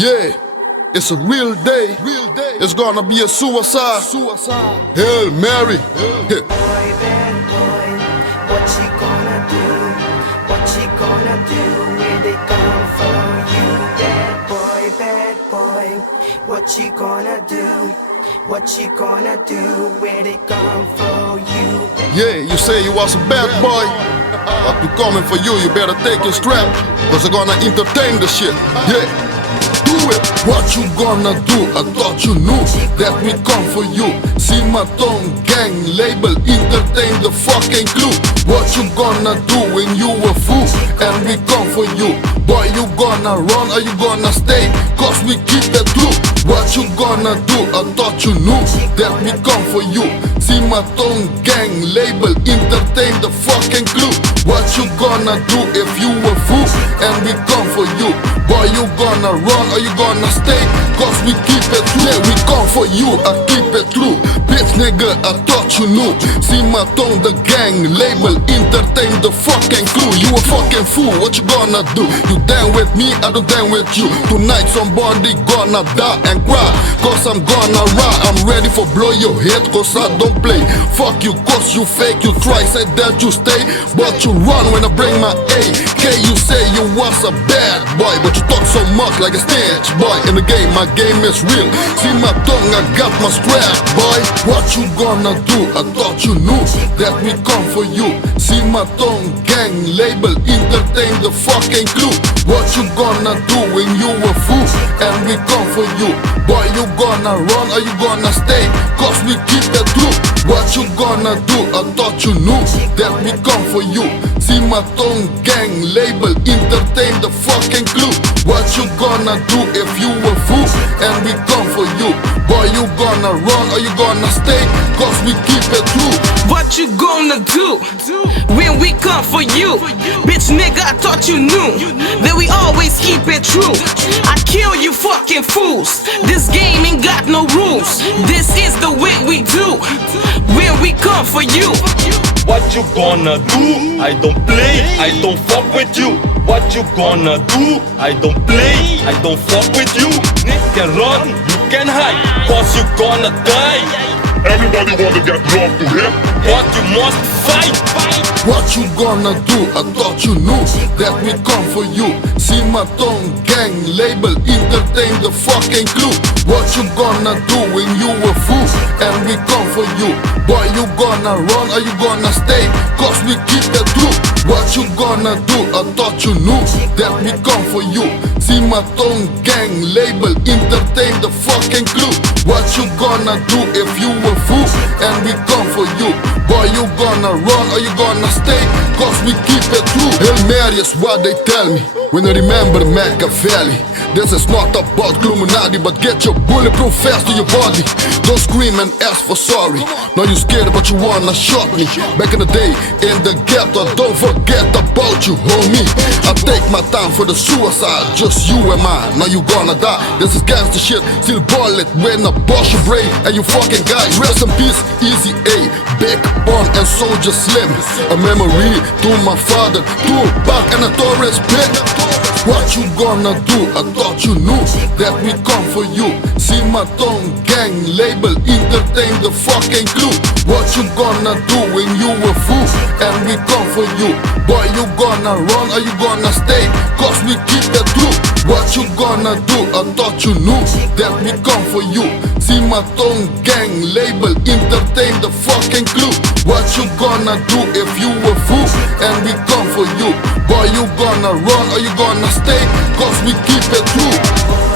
Yeah, it's a real day. It's gonna be a suicide. Hail Mary. Boy, bad boy, what you gonna do? What you gonna do when they come for you? Bad boy, what you gonna do? What you gonna do when they come for you? Yeah, you say you was a bad boy, but we coming for you. You better take your strap, cause they're gonna entertain the shit. Yeah, do it. What you gonna do? I thought you knew that we come for you. See my tongue gang label, entertain the fucking clue. What you gonna do when you a fool and we come for you? Boy, you gonna run or you gonna stay? Cause we keep it true. What you gonna do? I thought you knew that we come for you. See my tongue gang label, entertain the fucking clue. What you gonna do if you a fool and we come for you? Boy, you gonna run or you gonna stay? Cause we keep it true. Yeah, we come for you, I keep it true. Bitch nigga, I thought you knew. See my tongue, the gang label, entertain the fucking crew. You a fucking fool, what you gonna do? You down with me, I don't down with you. Tonight somebody gonna die and cry, cause I'm gonna ride. I'm ready for blow your head, cause I don't play. Fuck you, cause you fake. You try, say that you stay, but you run when I bring my AK. You say you was a bad boy, but you talk so much like a snitch boy. In the game, my game is real. See my tongue, I got my strap, boy. What you gonna do? I thought you knew that we come for you. See my tongue, gang label, entertain the fucking clue. What you gonna do when you a fool and we come for you? Boy, you gonna run or you gonna stay? Cause we keep it true. What you gonna do? I thought you knew that we come for you. See my tongue, gang label, entertain the fucking clue. What you gonna do if you a fool and we come for you? Boy, you gonna run or you gonna stay? Cause we keep it true. What you gonna do when we come for you? Bitch nigga, I thought you knew that we always keep it true. I kill you fucking fools. This game ain't got no rules. This is the way we do when we come for you. What you gonna do? I don't play, I don't fuck with you. What you gonna do? I don't play, I don't fuck with you. You can run, you can hide, cause you gonna die. Everybody wanna get love to him. But you must fight. What you gonna do? I thought you knew that we come for you. See my tongue, gang label, entertain the fucking clue. What you gonna do when you a fool and we come for you? Boy, you gonna run or you gonna stay? Cause we keep it true. What you gonna do? I thought you knew that we come for you. See my tongue, gang label, entertain the fucking clue. What you gonna do if you a fool and we come for you? Boy, you gonna run or you gonna stay? Cause we keep it true. Hail Mary is what they tell me when I remember Machiavelli. This is not about Illuminati, but get your bulletproof vest to your body. Don't scream and ask for sorry. Now you scared but you wanna shot me. Back in the day in the ghetto, don't forget about you, homie. I take my time for the suicide, just you and I. Now you gonna die. This is gangster shit. Still bullet when I bust your brain and you fucking guys. Rest in peace, Easy A, Big Pun and Soldier Slim. A memory to my father, Tupac and a Torres Pit. What you gonna do? I thought you knew that we come for you. See my tongue, gang label, entertain the fucking clue. What you gonna do when you a fool and we come for you? Boy, you gonna run or you gonna stay? Cause we keep it true. What you gonna do? I thought you knew that we come for you. See my tongue, gang label, entertain the fucking clue. What you gonna do if you a fool and we come for you? Boy, you gonna run or you gonna stay? Cause we keep it true.